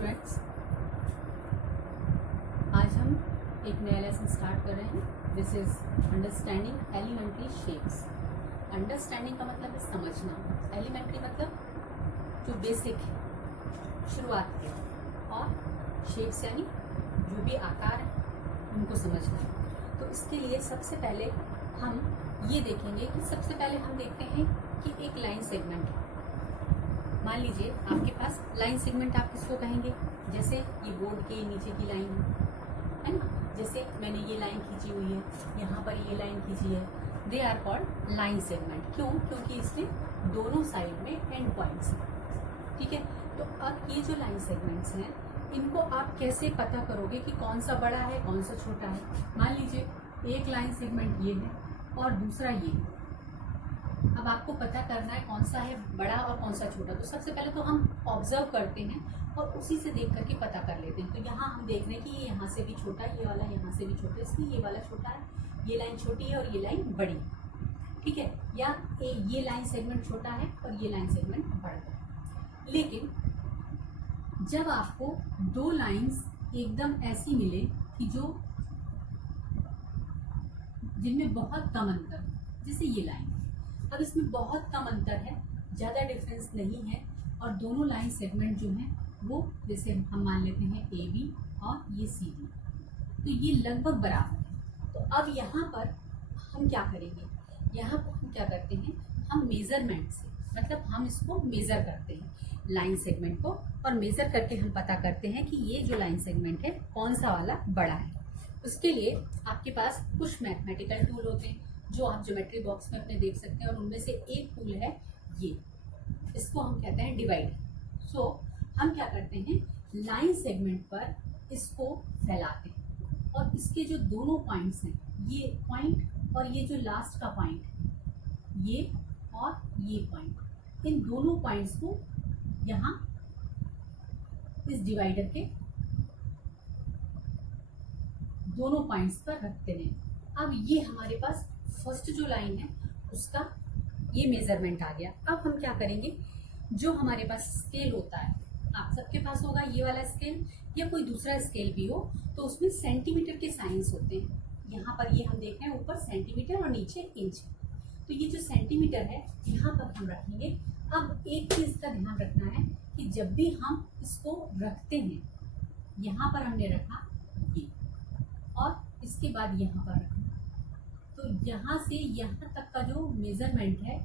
Students, आज हम एक नया लेसन स्टार्ट कर रहे हैं। This is understanding elementary shapes. Understanding का मतलब है समझना, एलिमेंट्री मतलब जो बेसिक है, शुरुआत है, और शेप्स यानी जो भी आकार है उनको समझना है। तो इसके लिए सबसे पहले हम ये देखेंगे कि सबसे पहले हम देखते हैं कि एक लाइन सेगमेंट है। मान लीजिए आपके पास लाइन सेगमेंट आप किसको कहेंगे, जैसे ये बोर्ड के नीचे की लाइन है ना, जैसे मैंने ये लाइन खींची हुई है, यहाँ पर ये लाइन खींची है, they are called line segment. क्यों? क्योंकि इसमें दोनों साइड में एंड पॉइंट्स हैं। ठीक है, तो अब ये जो लाइन सेगमेंट्स हैं इनको आप कैसे पता करोगे कि कौन सा बड़ा है कौन सा छोटा है। मान लीजिए एक लाइन सेगमेंट ये है और दूसरा ये है। अब आपको पता करना है कौन सा है बड़ा और कौन सा छोटा। तो सबसे पहले तो हम ऑब्जर्व करते हैं और उसी से देख करके पता कर लेते हैं। तो यहाँ हम देख रहे हैं कि ये यहाँ से भी छोटा है, ये वाला यहाँ से भी छोटा है, इसलिए ये वाला छोटा है, ये लाइन छोटी है और ये लाइन बड़ी है। ठीक है, या ये लाइन सेगमेंट छोटा है और ये लाइन सेगमेंट बड़ा है। लेकिन जब आपको दो लाइंस एकदम ऐसी मिले कि जो जिनमें बहुत कम अंतर, जैसे ये लाइन, अब इसमें बहुत कम अंतर है, ज़्यादा डिफरेंस नहीं है, और दोनों लाइन सेगमेंट जो हैं वो जैसे हम मान लेते हैं ए बी और ये सी डी, तो ये लगभग बराबर है। तो अब यहाँ पर हम क्या करेंगे, यहाँ पर हम क्या करते हैं, हम मेज़रमेंट से, मतलब हम इसको मेज़र करते हैं लाइन सेगमेंट को, और मेज़र करके हम पता करते हैं कि ये जो लाइन सेगमेंट है कौन सा वाला बड़ा है। उसके लिए आपके पास कुछ मैथमेटिकल टूल होते हैं जो आप ज्योमेट्री बॉक्स में अपने देख सकते हैं, और उनमें से एक टूल है ये, इसको हम कहते हैं डिवाइडर। सो हम क्या करते हैं, लाइन सेगमेंट पर इसको फैलाते हैं, और इसके जो दोनों पॉइंट्स हैं, ये पॉइंट और ये जो लास्ट का पॉइंट है, ये और ये पॉइंट, इन दोनों पॉइंट्स को यहाँ इस डिवाइडर के दोनों पॉइंट्स पर रखते हैं। अब ये हमारे पास फर्स्ट जो लाइन है उसका ये मेजरमेंट आ गया। अब हम क्या करेंगे, जो हमारे पास स्केल होता है, आप सबके पास होगा ये वाला स्केल या कोई दूसरा स्केल भी हो, तो उसमें सेंटीमीटर के साइंस होते हैं। यहाँ पर ये हम देख रहे हैं ऊपर सेंटीमीटर और नीचे इंच। तो ये जो सेंटीमीटर है यहाँ पर हम रखेंगे। अब एक चीज़ का ध्यान रखना है कि जब भी हम इसको रखते हैं, यहाँ पर हमने रखा ये, और इसके बाद यहाँ पर रखना, तो यहाँ से यहाँ तक का जो मेजरमेंट है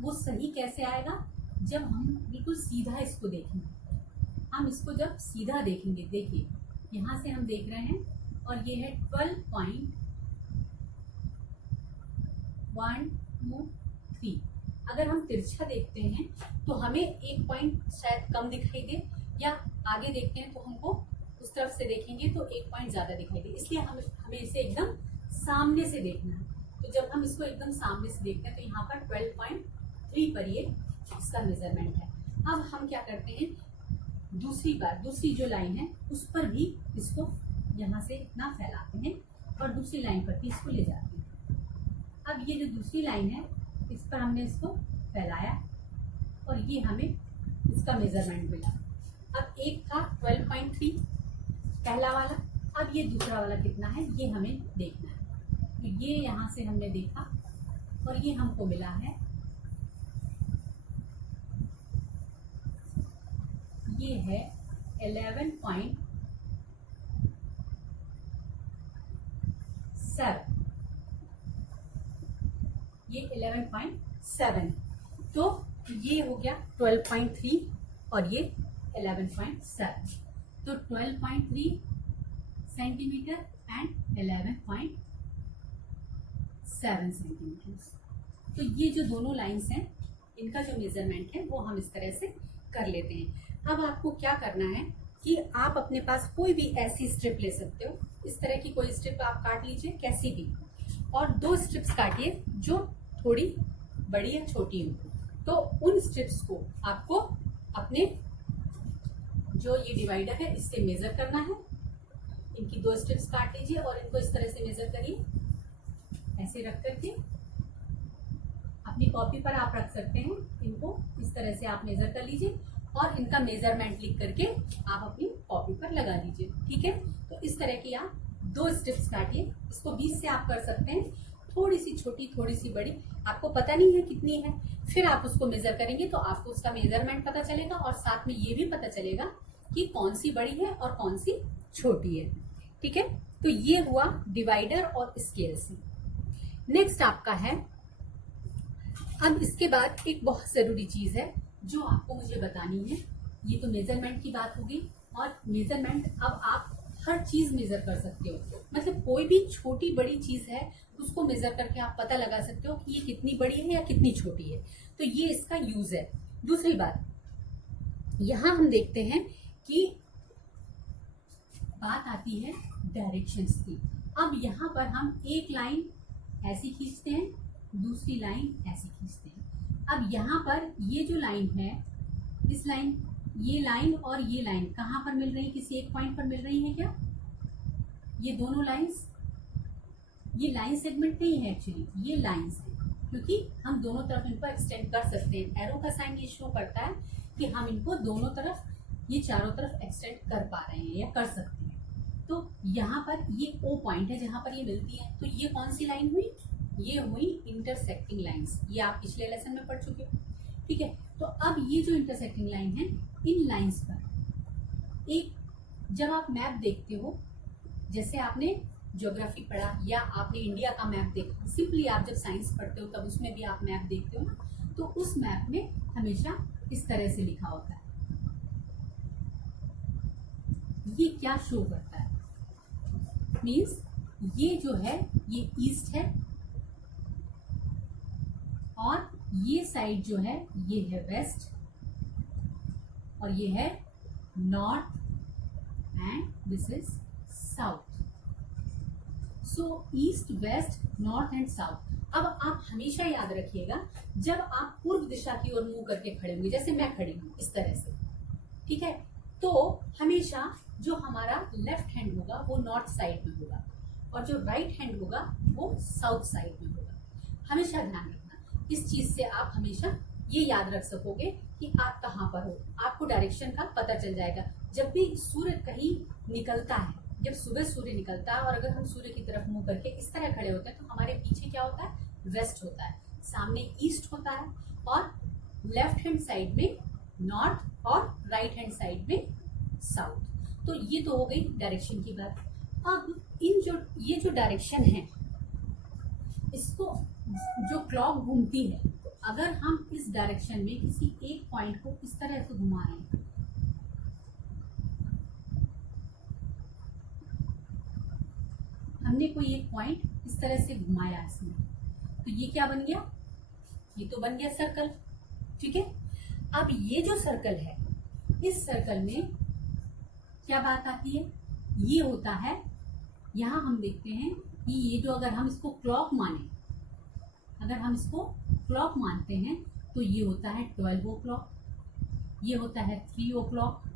वो सही कैसे आएगा, जब हम बिल्कुल सीधा इसको देखेंगे। हम इसको जब सीधा देखेंगे, देखिए यहाँ से हम देख रहे हैं और ये है 12.123। अगर हम तिरछा देखते हैं तो हमें एक पॉइंट शायद कम दिखाई दे, या आगे देखते हैं तो हमको उस तरफ से देखेंगे तो एक पॉइंट ज़्यादा दिखाई दे, इसलिए हमें इसे एकदम सामने से देखना है। तो जब हम इसको एकदम सामने से देखते हैं तो यहाँ पर 12.3 पर ये इसका मेजरमेंट है। अब हम क्या करते हैं, दूसरी जो लाइन है उस पर भी इसको यहाँ से इतना फैलाते हैं, और दूसरी लाइन पर भी इसको ले जाते हैं। अब ये जो दूसरी लाइन है इस पर हमने इसको फैलाया और ये हमें इसका मेजरमेंट मिला। अब एक था 12.3 पहला वाला, अब ये दूसरा वाला कितना है ये हमें देखना है। तो ये यहाँ से हमने देखा और ये हमको मिला है, ये है 11.7। ये 11.7, तो ये हो गया 12.3 और ये 11.7। तो 12.3 सेंटीमीटर एंड 11.7 सेंटीमीटर। तो ये जो दोनों लाइंस हैं इनका जो मेजरमेंट है वो हम इस तरह से कर लेते हैं। अब आपको क्या करना है कि आप अपने पास कोई भी ऐसी स्ट्रिप ले सकते हो, इस तरह की कोई स्ट्रिप आप काट लीजिए कैसी भी, और दो स्ट्रिप्स काटिए जो थोड़ी बड़ी या छोटी हो। तो उन स्ट्रिप्स को आपको अपने जो ये डिवाइडर है इससे मेजर करना है। इनकी दो स्ट्रिप्स काट लीजिए और इनको इस तरह से मेजर करिए, ऐसे रख करके अपनी कॉपी पर आप रख सकते हैं। इनको इस तरह से आप मेजर कर लीजिए और इनका मेजरमेंट लिख करके आप अपनी कॉपी पर लगा लीजिए। ठीक है, तो इस तरह की आप 2 स्टेप्स काटिए। इसको 20 से आप कर सकते हैं, थोड़ी सी छोटी थोड़ी सी बड़ी, आपको पता नहीं है कितनी है, फिर आप उसको मेजर करेंगे तो आपको उसका मेजरमेंट पता चलेगा और साथ में ये भी पता चलेगा कि कौन सी बड़ी है और कौन सी छोटी है। ठीक है, तो ये हुआ डिवाइडर और स्केल से। नेक्स्ट आपका है, अब इसके बाद एक बहुत जरूरी चीज है जो आपको मुझे बतानी है। ये तो मेजरमेंट की बात होगी, और मेजरमेंट अब आप हर चीज मेजर कर सकते हो, मतलब कोई भी छोटी बड़ी चीज है उसको मेजर करके आप पता लगा सकते हो कि ये कितनी बड़ी है या कितनी छोटी है। तो ये इसका यूज है। दूसरी बात, यहां हम देखते हैं कि बात आती है डायरेक्शंस की। अब यहाँ पर हम एक लाइन ऐसी खींचते हैं, दूसरी लाइन ऐसी खींचते हैं। अब यहाँ पर ये जो लाइन है, इस लाइन, ये लाइन और ये लाइन कहाँ पर मिल रही है? किसी एक पॉइंट पर मिल रही है क्या? ये दोनों लाइंस, ये लाइन सेगमेंट नहीं है एक्चुअली, ये लाइंस है, क्योंकि हम दोनों तरफ इनको एक्सटेंड कर सकते हैं। एरो का साइन ये शो करता है कि हम इनको दोनों तरफ, ये चारों तरफ एक्सटेंड कर पा रहे हैं या कर सकते हैं। तो यहाँ पर ये ओ पॉइंट है जहां पर ये मिलती है। तो ये कौन सी लाइन हुई? ये हुई इंटरसेक्टिंग लाइंस। ये आप पिछले लेसन में पढ़ चुके हो। ठीक है, तो अब ये जो इंटरसेक्टिंग लाइन है, इन लाइंस पर एक, जब आप मैप देखते हो, जैसे आपने ज्योग्राफी पढ़ा या आपने इंडिया का मैप देखा, सिंपली आप जब साइंस पढ़ते हो तब उसमें भी आप मैप देखते हो ना, तो उस मैप में हमेशा इस तरह से लिखा होता है। ये क्या शो करता है? मीन्स ये जो है ये ईस्ट है, और ये साइड जो है ये है वेस्ट, और ये है north, and this is south. So east, west, north and south. अब आप हमेशा याद रखिएगा, जब आप पूर्व दिशा की ओर मुंह करके खड़े होंगे, जैसे मैं खड़ी हूं इस तरह से, ठीक है, तो हमेशा जो हमारा लेफ्ट हैंड होगा वो नॉर्थ साइड में होगा, और जो राइट हैंड होगा वो साउथ साइड में होगा। हमेशा ध्यान रखना इस चीज से, आप हमेशा ये याद रख सकोगे कि आप कहाँ पर हो, आपको डायरेक्शन का पता चल जाएगा। जब भी सूर्य कहीं निकलता है, जब सुबह सूर्य निकलता है और अगर हम सूर्य की तरफ मुंह करके इस तरह खड़े होते हैं, तो हमारे पीछे क्या होता है? वेस्ट होता है, सामने ईस्ट होता है, और लेफ्ट हैंड साइड में नॉर्थ और राइट हैंड साइड में साउथ। तो ये तो हो गई डायरेक्शन की बात। अब ये जो डायरेक्शन है, इसको जो क्लॉक घूमती है, तो अगर हम इस डायरेक्शन में किसी एक पॉइंट को इस तरह से घुमा रहे हैं, हमने कोई एक पॉइंट इस तरह से घुमाया इसमें, तो ये क्या बन गया? ये तो बन गया सर्कल। ठीक है, अब ये जो सर्कल है, इस सर्कल में क्या बात आती है? ये होता है, यहां हम देखते हैं कि ये जो, अगर हम इसको क्लॉक माने, अगर हम इसको क्लॉक मानते हैं, तो ये होता है 12 o'clock, ये होता है 3 o'clock,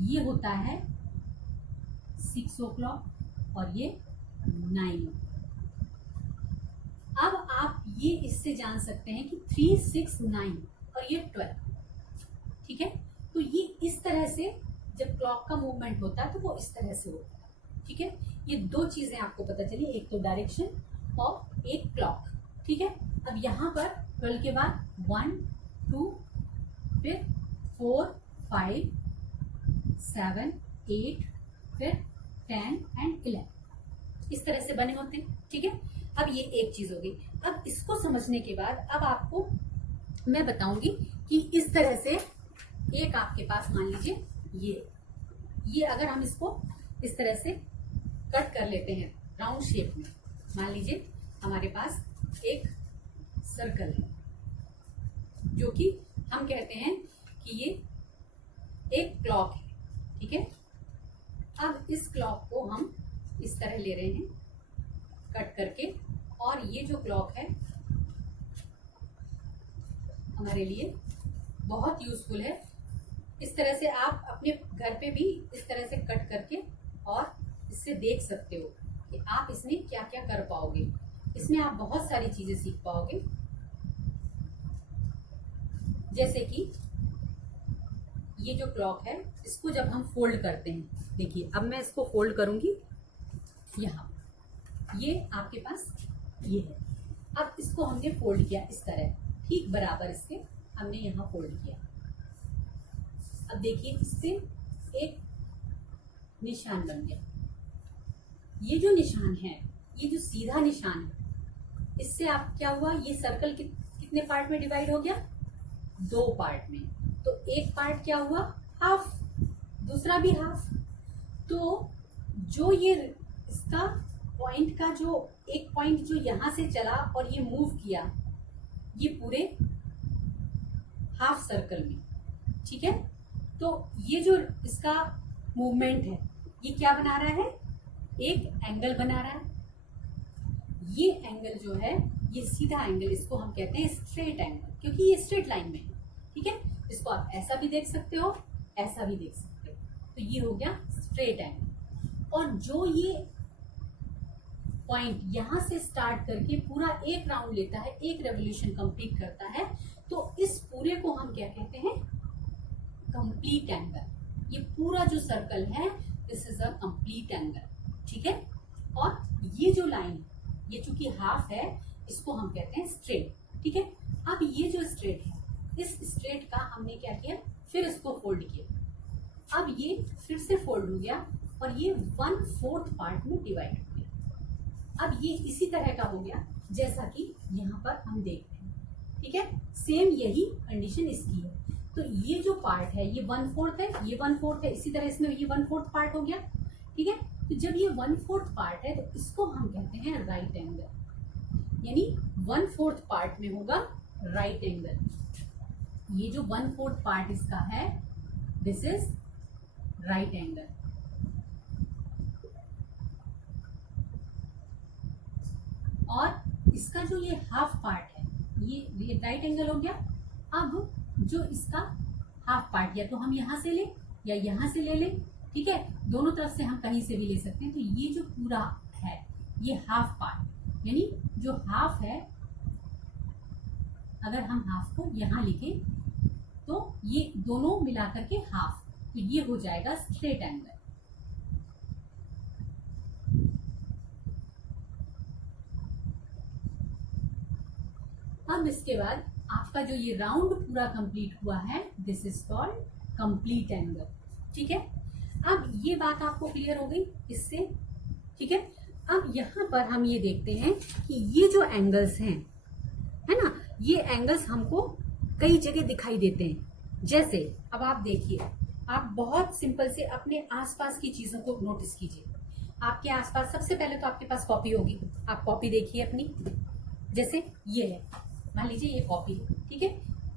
ये होता है 6 o'clock, और ये 9 o'clock। अब आप ये इससे जान सकते हैं कि 3, 6, 9 और ये 12। ठीक है, तो ये इस तरह से जब क्लॉक का मूवमेंट होता है तो वो इस तरह से होता है। ठीक है, ये 2 चीजें आपको पता चली, एक तो डायरेक्शन और एक क्लॉक। ठीक है, अब यहाँ पर 12 के बाद 1, 2, फिर 4, 5, 7, 8, फिर 10 एंड 11, इस तरह से बने होते हैं। ठीक है, अब ये एक चीज हो गई। अब इसको समझने के बाद अब आपको मैं बताऊंगी कि इस तरह से एक आपके पास, मान लीजिए ये अगर हम इसको इस तरह से कट कर लेते हैं राउंड शेप में, मान लीजिए हमारे पास एक सर्कल है, जो कि हम कहते हैं कि ये एक क्लॉक है। ठीक है, अब इस क्लॉक को हम इस तरह ले रहे हैं कट करके, और ये जो क्लॉक है हमारे लिए बहुत यूजफुल है। इस तरह से आप अपने घर पे भी इस तरह से कट करके और इससे देख सकते हो कि आप इसमें क्या क्या कर पाओगे। इसमें आप बहुत सारी चीजें सीख पाओगे, जैसे कि ये जो क्लॉक है इसको जब हम फोल्ड करते हैं, देखिए अब मैं इसको फोल्ड करूंगी, यहाँ ये आपके पास ये है। अब इसको हमने फोल्ड किया इस तरह, ठीक बराबर इसके हमने यहाँ फोल्ड किया। अब देखिए इससे एक निशान बन गया। ये जो निशान है, ये जो सीधा निशान है, इससे आप क्या हुआ, ये सर्कल कितने पार्ट में डिवाइड हो गया, 2 पार्ट में। तो एक पार्ट क्या हुआ, हाफ, दूसरा भी हाफ। तो जो ये इसका पॉइंट का जो एक पॉइंट जो यहां से चला और ये मूव किया, ये पूरे हाफ सर्कल में, ठीक है। तो ये जो इसका मूवमेंट है, ये क्या बना रहा है, एक एंगल बना रहा है। ये एंगल जो है, ये सीधा एंगल, इसको हम कहते हैं स्ट्रेट एंगल, क्योंकि ये स्ट्रेट लाइन में है, ठीक है। इसको आप ऐसा भी देख सकते हो, ऐसा भी देख सकते हो। तो ये हो गया स्ट्रेट एंगल। और जो ये पॉइंट यहां से स्टार्ट करके पूरा एक राउंड लेता है, एक रेवोल्यूशन कंप्लीट करता है, तो इस पूरे को हम क्या कहते हैं, कंप्लीट एंगल। ये पूरा जो सर्कल है, this is a complete angle, ठीक है। और ये जो लाइन, ये चूंकि हाफ है, इसको हम कहते हैं स्ट्रेट, ठीक है। अब ये जो स्ट्रेट है, इस स्ट्रेट का हमने क्या किया, फिर इसको फोल्ड किया। अब ये फिर से फोल्ड हो गया और ये 1/4 पार्ट में डिवाइड हो गया। अब ये इसी तरह का हो गया जैसा कि यहाँ पर हम देखते हैं, ठीक है। सेम यही कंडीशन इसकी है। तो ये जो पार्ट है, ये 1/4 है, ये 1/4 है, इसी तरह इसमें ये 1/4 पार्ट हो गया, ठीक है। तो जब ये 1/4 पार्ट है, तो इसको हम कहते हैं राइट एंगल, यानी 1/4 पार्ट में होगा राइट एंगल। ये जो 1/4 पार्ट इसका है, दिस इज राइट एंगल। और इसका जो ये हाफ पार्ट है, ये राइट एंगल हो गया। अब जो इसका हाफ पार्ट, या तो हम यहां से ले या यहां से ले लें, ठीक है, दोनों तरफ से हम कहीं से भी ले सकते हैं। तो ये जो पूरा है, ये हाफ पार्ट, यानी जो हाफ है, अगर हम हाफ को यहां लिखें तो ये दोनों मिलाकर के हाफ, तो ये हो जाएगा स्ट्रेट एंगल। अब इसके बाद आपका जो ये राउंड पूरा कंप्लीट हुआ है, this is called complete angle, ठीक है। अब ये बात आपको क्लियर हो गई इससे, ठीक है। अब यहाँ पर हम ये देखते हैं कि ये जो एंगल्स हैं, है ना, ये एंगल्स हमको कई जगह दिखाई देते हैं। जैसे अब आप देखिए, आप बहुत सिंपल से अपने आसपास की चीजों को नोटिस कीजिए। आपके आसपास सबसे पहले तो आपके पास कॉपी होगी, आप कॉपी देखिए अपनी। जैसे ये है, मान लीजिए ये कॉपी है, ठीक है।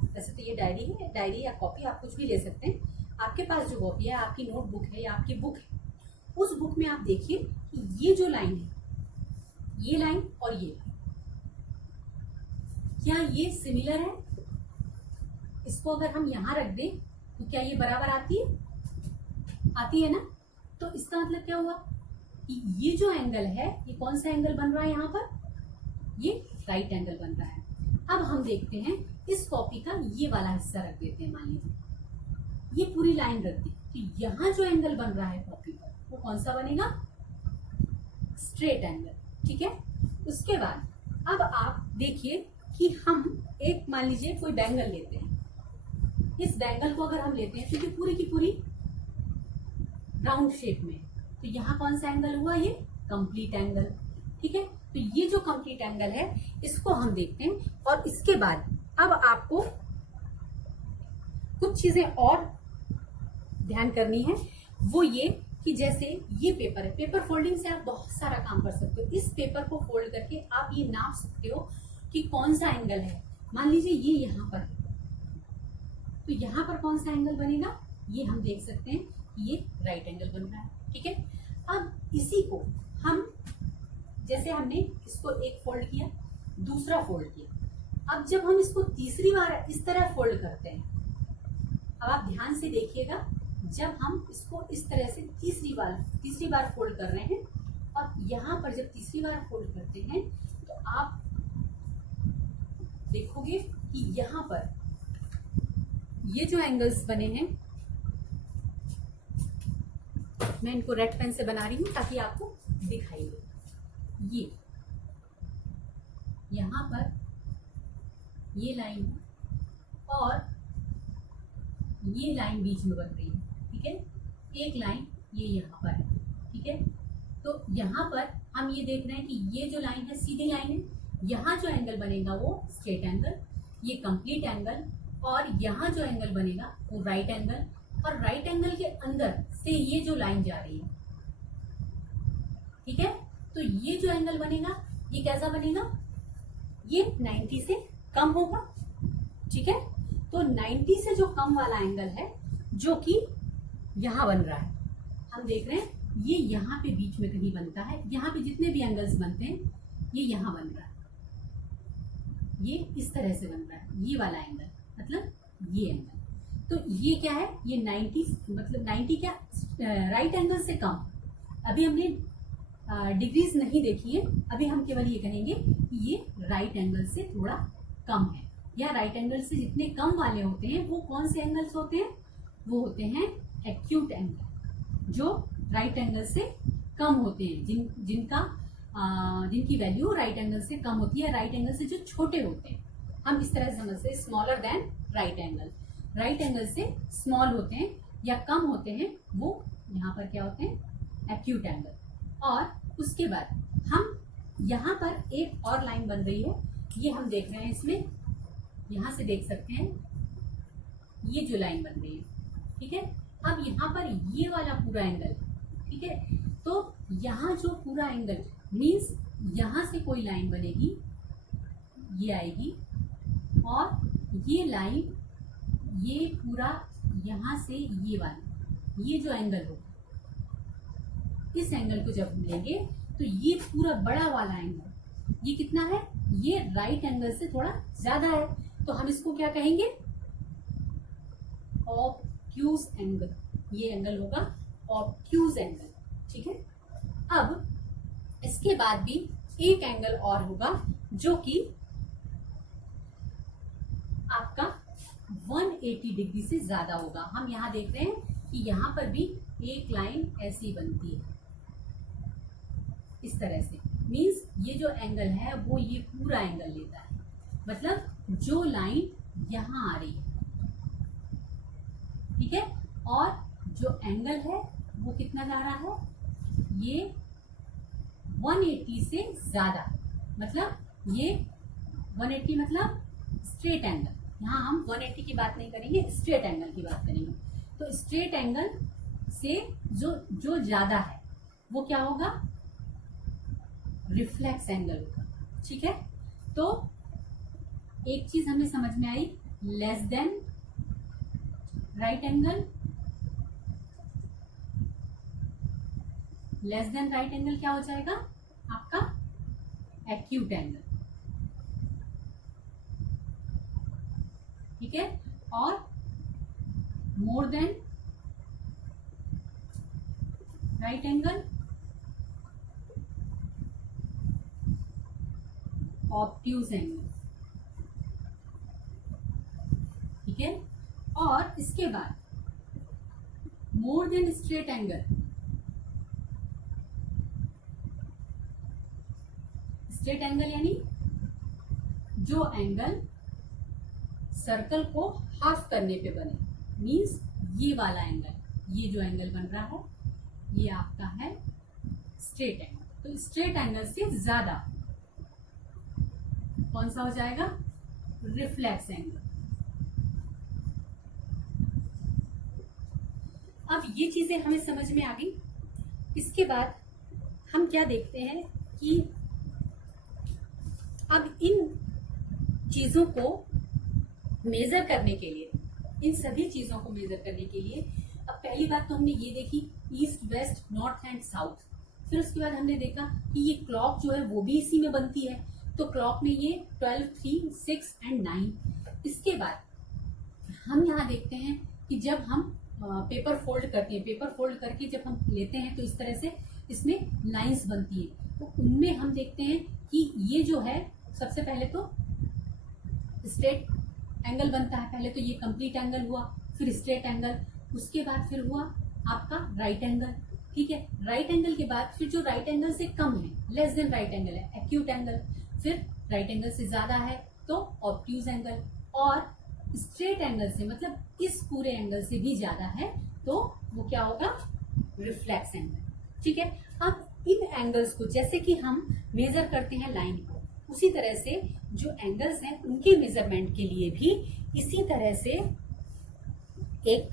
वैसे तो ये डायरी है, डायरी या कॉपी आप कुछ भी ले सकते हैं। आपके पास जो कॉपी है, आपकी नोटबुक है या आपकी बुक है, उस बुक में आप देखिए कि ये जो लाइन है, ये लाइन और ये लाइन, क्या ये सिमिलर है? इसको अगर हम यहां रख दें तो क्या ये बराबर आती है? आती है ना। तो इसका मतलब क्या हुआ कि ये जो एंगल है, ये कौन सा एंगल बन रहा है यहाँ पर? ये राइट एंगल बन रहा है। अब हम देखते हैं इस कॉपी का ये वाला हिस्सा रख देते हैं। मान लीजिए ये पूरी लाइन रख दी, तो यहाँ जो एंगल बन रहा है कॉपी पर, वो कौन सा बनेगा? स्ट्रेट एंगल, ठीक है। उसके बाद अब आप देखिए कि हम एक मान लीजिए कोई बैंगल लेते हैं। इस बैंगल को अगर हम लेते हैं तो ये पूरी की पूरी राउंड शेप में, तो यहाँ कौन सा एंगल हुआ? ये कंप्लीट एंगल, ठीक है। तो ये जो कंप्लीट एंगल है, इसको हम देखते हैं। और इसके बाद अब आपको कुछ चीजें और ध्यान करनी है, वो ये कि जैसे ये पेपर है, पेपर फोल्डिंग से आप बहुत सारा काम कर सकते हो। इस पेपर को फोल्ड करके आप ये नाप सकते हो कि कौन सा एंगल है। मान लीजिए ये यहाँ पर है, तो यहाँ पर कौन सा एंगल बनेगा? ये हम देख सकते हैं कि ये राइट एंगल बन रहा है, ठीक है। अब इसी को हम, जैसे हमने इसको एक फोल्ड किया, दूसरा फोल्ड किया, अब जब हम इसको तीसरी बार इस तरह फोल्ड करते हैं, अब आप ध्यान से देखिएगा, जब हम इसको इस तरह से तीसरी बार फोल्ड कर रहे हैं, और यहाँ पर जब तीसरी बार फोल्ड करते हैं, तो आप देखोगे कि यहाँ पर ये जो एंगल्स बने हैं, मैं इनको रेड पेन से बना रही हूँ ताकि आपको दिखाई दे। ये यहाँ पर ये लाइन है और ये लाइन बीच में बन रही है, ठीक है। एक लाइन ये यहाँ पर है, ठीक है। तो यहाँ पर हम ये देख रहे हैं कि ये जो लाइन है सीधी लाइन है, यहाँ जो एंगल बनेगा वो स्ट्रेट एंगल, ये कंप्लीट एंगल, और यहाँ जो एंगल बनेगा वो राइट एंगल, और राइट एंगल के अंदर से ये जो लाइन जा रही है, ठीक है। तो ये जो एंगल बनेगा ये कैसा बनेगा, ये 90 से कम होगा, ठीक है। तो 90 से जो कम वाला एंगल है जो कि यहां बन रहा है, हम देख रहे हैं ये यहाँ पे बीच में कहीं बनता है, यहाँ पे जितने भी एंगल्स बनते हैं ये यहाँ बन रहा है, ये इस तरह से बन रहा है, ये वाला एंगल मतलब ये एंगल। तो ये क्या है, ये 90 मतलब 90 क्या, राइट एंगल से कम। अभी हमने डिग्रीज नहीं देखी है, अभी हम केवल ये कहेंगे कि ये राइट एंगल से थोड़ा कम है, या राइट एंगल से जितने कम वाले होते हैं वो कौन से एंगल्स होते हैं, वो होते हैं एक्यूट एंगल, जो राइट एंगल से कम होते हैं, जिनकी वैल्यू राइट एंगल से कम होती है, राइट एंगल से जो छोटे होते हैं। हम इस तरह से समझते हैं, smaller than right angle, right angle से स्मॉल होते हैं या कम होते हैं, वो यहाँ पर क्या होते हैं, एक्यूट एंगल। और उसके बाद हम यहाँ पर एक और लाइन बन रही है, ये हम देख रहे हैं, इसमें यहाँ से देख सकते हैं ये जो लाइन बन रही है, ठीक है। अब यहाँ पर ये वाला पूरा एंगल, ठीक है। तो यहाँ जो पूरा एंगल मीन्स यहाँ से कोई लाइन बनेगी, ये आएगी, और ये लाइन, ये पूरा यहाँ से ये वाला, ये जो एंगल होगा, इस एंगल को जब हम लेंगे तो ये पूरा बड़ा वाला एंगल, ये कितना है, ये राइट एंगल से थोड़ा ज्यादा है, तो हम इसको क्या कहेंगे, ऑब्ट्यूज एंगल। ये एंगल होगा ऑब्ट्यूज एंगल, ठीक है। अब इसके बाद भी एक एंगल और होगा जो कि आपका 180 डिग्री से ज्यादा होगा। हम यहाँ देख रहे हैं कि यहाँ पर भी एक लाइन ऐसी बनती है, इस तरह से, मीन्स ये जो एंगल है वो ये पूरा एंगल लेता है, मतलब जो लाइन यहाँ आ रही है, ठीक है। और जो एंगल है वो कितना जा रहा है, ये 180 से ज्यादा, मतलब ये 180 मतलब स्ट्रेट एंगल, यहाँ हम 180 की बात नहीं करेंगे, स्ट्रेट एंगल की बात करेंगे। तो स्ट्रेट एंगल से जो ज्यादा है वो क्या होगा, रिफ्लेक्स एंगल होगा, ठीक है। तो एक चीज हमें समझ में आई, less than right angle, less than right angle क्या हो जाएगा आपका, एक्यूट एंगल, ठीक है। और more than right angle, obtuse angle, ठीक है। और इसके बाद more than straight angle, straight angle यानी जो एंगल सर्कल को हाफ करने पे बने, मीन्स ये वाला एंगल, ये जो एंगल बन रहा है ये आपका है स्ट्रेट एंगल। तो स्ट्रेट एंगल से ज्यादा कौन सा हो जाएगा, रिफ्लेक्स एंगल। अब ये चीजें हमें समझ में आ गई। इसके बाद हम क्या देखते हैं कि अब इन चीजों को मेजर करने के लिए, इन सभी चीजों को मेजर करने के लिए, अब पहली बात तो हमने ये देखी east west north and south, फिर उसके बाद हमने देखा कि ये क्लॉक जो है वो भी इसी में बनती है, तो क्लॉक में ये 12, 3, 6 एंड 9। इसके बाद हम यहाँ देखते हैं कि जब हम पेपर फोल्ड करते हैं, पेपर फोल्ड करके जब हम लेते हैं तो इस तरह से इसमें लाइंस बनती है, तो उनमें हम देखते हैं कि ये जो है सबसे पहले तो स्ट्रेट एंगल बनता है, पहले तो ये कंप्लीट एंगल हुआ, फिर स्ट्रेट एंगल, उसके बाद फिर हुआ आपका राइट एंगल, ठीक है। राइट एंगल के बाद फिर जो राइट एंगल से कम है, लेस देन राइट एंगल है एक्यूट एंगल, फिर राइट एंगल से ज्यादा है तो ऑब्ट्यूज एंगल, और स्ट्रेट एंगल से मतलब इस पूरे एंगल से भी ज्यादा है तो वो क्या होगा, रिफ्लेक्स एंगल। ठीक है। अब इन एंगल्स को जैसे कि हम मेजर करते हैं लाइन को, उसी तरह से जो एंगल्स हैं उनके मेजरमेंट के लिए भी इसी तरह से एक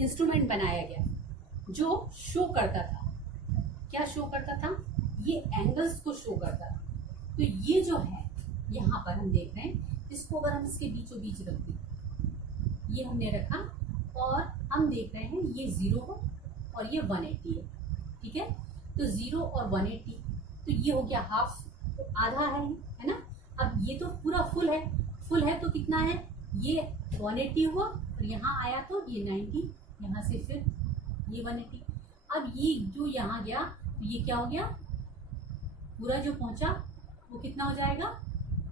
इंस्ट्रूमेंट बनाया गया जो शो करता था, क्या शो करता था, ये एंगल्स को शो करता था। तो ये जो है यहाँ पर हम देख रहे हैं, इसको अगर हम इसके बीचों बीच रख दें, ये हमने रखा और हम देख रहे हैं ये 0 हो और ये 180 है। ठीक है। तो 0 और 180, तो ये हो गया हाफ, तो आधा है ना। अब ये तो पूरा फुल है, फुल है तो कितना है, ये 180 हुआ और यहाँ आया तो ये 90, यहाँ से फिर ये 180। अब ये जो यहाँ गया तो ये क्या हो गया, पूरा जो पहुंचा वो कितना हो जाएगा,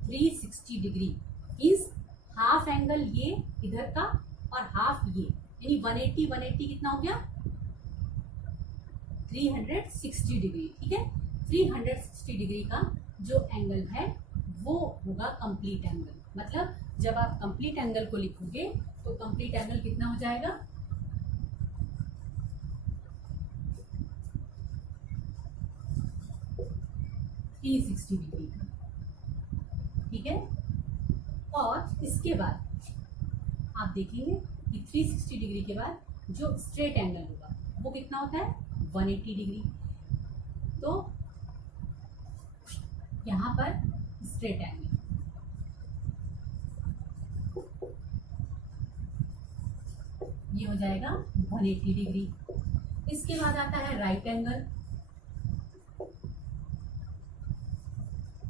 360 डिग्री। मीन्स हाफ एंगल ये इधर का और हाफ ये, यानी 180 कितना हो गया, 360 डिग्री। ठीक है। 360 डिग्री का जो एंगल है वो होगा कंप्लीट एंगल। मतलब जब आप कंप्लीट एंगल को लिखोगे तो कंप्लीट एंगल कितना हो जाएगा, 360 डिग्री का। ठीक है। और इसके बाद आप देखेंगे कि 360 डिग्री के बाद जो स्ट्रेट एंगल होगा वो कितना होता है, 180 डिग्री। तो यहां पर स्ट्रेट एंगल, ये हो जाएगा 180 डिग्री। इसके बाद आता है राइट एंगल,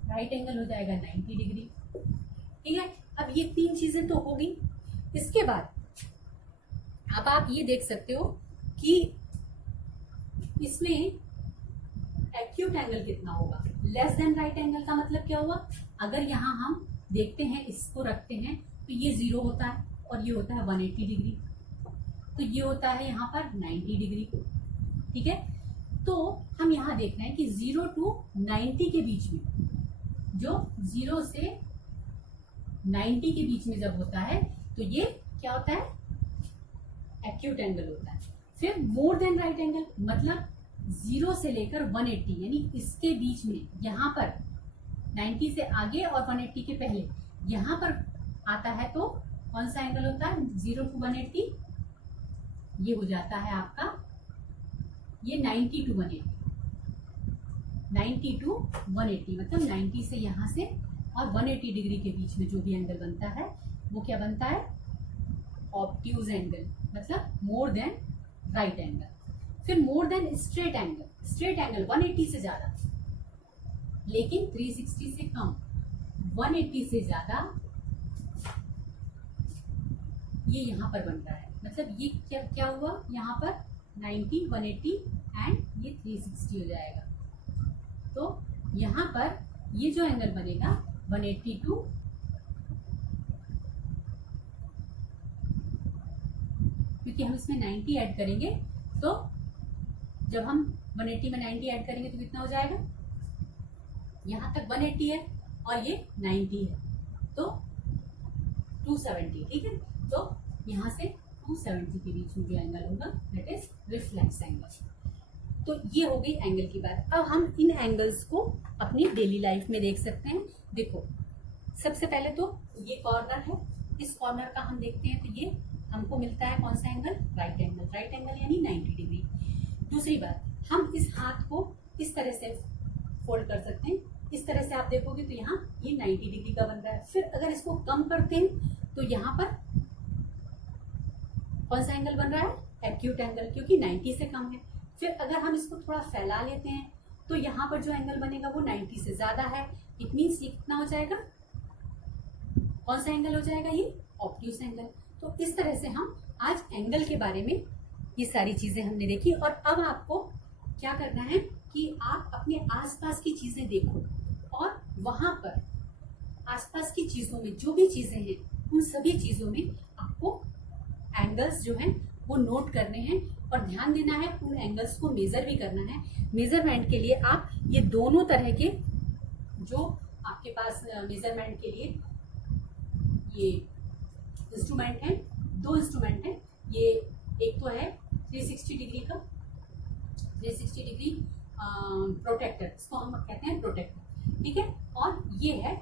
राइट एंगल हो जाएगा 90 डिग्री। ठीक है। अब ये 3 चीजें तो हो गई। इसके बाद अब आप ये देख सकते हो कि इसमें एक्यूट एंगल कितना होगा, लेस देन राइट एंगल का मतलब क्या हुआ, अगर यहाँ हम देखते हैं इसको रखते हैं तो ये 0 होता है और ये होता है 180 डिग्री, तो ये होता है यहाँ पर 90 डिग्री। ठीक है। तो हम यहाँ देख रहे हैं कि 0 to 90 के बीच में, जो 0 से 90 के बीच में जब होता है तो ये क्या होता है, एक्यूट एंगल होता है। फिर मोर देन राइट एंगल मतलब 0 से लेकर 180, यानी इसके बीच में, यहाँ पर 90 से आगे और 180 के पहले यहाँ पर आता है तो कौन सा एंगल होता है, 0 to 180, ये हो जाता है आपका, ये 90 to 180, 90 to 180 मतलब 90 से यहाँ से और 180 डिग्री के बीच में जो भी एंगल बनता है वो क्या बनता है, ऑब्ट्यूज एंगल, मतलब मोर देन राइट एंगल। फिर more than straight angle, straight angle 180 से ज्यादा लेकिन 360 से कम, 180 से ज्यादा ये यहाँ पर बन रहा है। मतलब ये क्या क्या हुआ, यहाँ पर 90, 180 एंड ये 360 हो जाएगा। तो यहाँ पर ये जो एंगल बनेगा 180 टू, क्योंकि हम इसमें 90 ऐड करेंगे तो जब हम 180 में 90 ऐड करेंगे तो कितना हो जाएगा, यहाँ तक 180 है और ये 90 है तो 270। ठीक है। तो यहाँ से 270 के बीच में जो एंगल होगा दैट इज रिफ्लेक्स एंगल। तो ये हो गई एंगल की बात। अब हम इन एंगल्स को अपनी डेली लाइफ में देख सकते हैं। देखो सबसे पहले तो ये कॉर्नर है, इस कॉर्नर का हम देखते हैं तो ये हमको मिलता है कौन सा angle, right angle, right angle यानी 90 डिग्री। दूसरी बात, हम इस हाथ को इस तरह से फोल्ड कर सकते हैं, इस तरह से आप देखोगे तो यहाँ ये 90 डिग्री का बन रहा है। फिर अगर इसको कम करते हैं तो यहाँ पर कौन सा एंगल बन रहा है, एक्यूट एंगल, क्योंकि 90 से कम है। फिर अगर हम इसको थोड़ा फैला लेते हैं तो यहाँ पर जो एंगल बनेगा वो 90 से ज्यादा है। इट मीन्स ये कितना हो जाएगा, कौन सा एंगल हो जाएगा, ये ऑब्ट्यूज एंगल। तो इस तरह से हम आज एंगल के बारे में ये सारी चीजें हमने देखी। और अब आपको क्या करना है कि आप अपने आसपास की चीजें देखो और वहां पर आसपास की चीजों में जो भी चीजें हैं उन सभी चीजों में आपको एंगल्स जो हैं वो नोट करने हैं और ध्यान देना है, उन एंगल्स को मेजर भी करना है। मेजरमेंट के लिए आप ये दोनों तरह के जो आपके पास मेजरमेंट के लिए ये इंस्ट्रूमेंट हैं, 2 इंस्ट्रूमेंट हैं। ये एक तो है 360 डिग्री का, 360 डिग्री प्रोटेक्टर, इसको हम कहते हैं प्रोटेक्टर, ठीक है। और ये है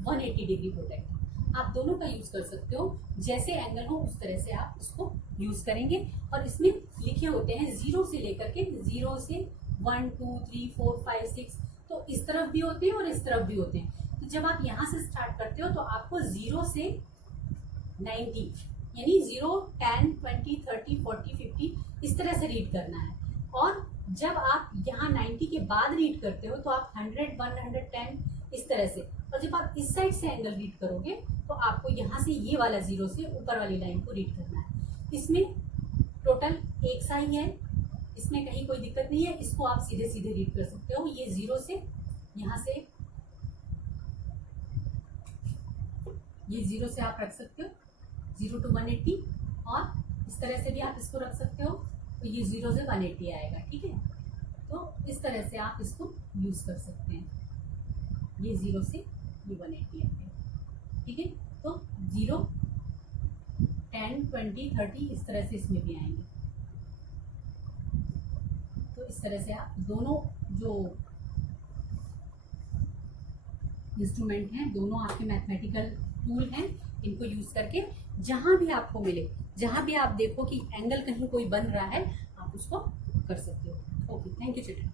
180 डिग्री प्रोटेक्टर। आप दोनों का यूज कर सकते हो, जैसे एंगल हो उस तरह से आप इसको यूज करेंगे। और इसमें लिखे होते हैं 0 से लेकर के 0 से 1 2 3 4 5 6, तो इस तरफ भी होते हैं और इस तरफ भी होते हैं। तो जब आप यहाँ से स्टार्ट करते हो तो आपको 0 से 90 यानी 0 10 20 30 40 50 इस तरह से रीड करना है। और जब आप यहाँ 90 के बाद रीड करते हो तो आप 100 110 इस तरह से। और जब आप इस साइड से एंगल रीड करोगे तो आपको यहाँ से ये वाला 0 से ऊपर वाली लाइन को रीड करना है। इसमें टोटल एक सा ही है, इसमें कहीं कोई दिक्कत नहीं है, इसको आप सीधे सीधे रीड कर सकते हो। ये 0 से यहाँ से, ये 0 से आप रख सकते हो 0 to 180, और इस तरह से भी आप इसको रख सकते हो, तो ये 0 से 180 आएगा, ठीक है। तो इस तरह से आप इसको यूज कर सकते हैं, ये 0 से ये 180 आएगा, ठीक है। तो 0 10 20 30 इस तरह से इसमें भी आएंगे। तो इस तरह से आप दोनों जो इंस्ट्रूमेंट हैं, दोनों आपके मैथमेटिकल टूल हैं, इनको यूज करके जहां भी आपको मिले, जहां भी आप देखो कि एंगल कहीं कोई बन रहा है, आप उसको कर सकते हो। Okay, thank you children.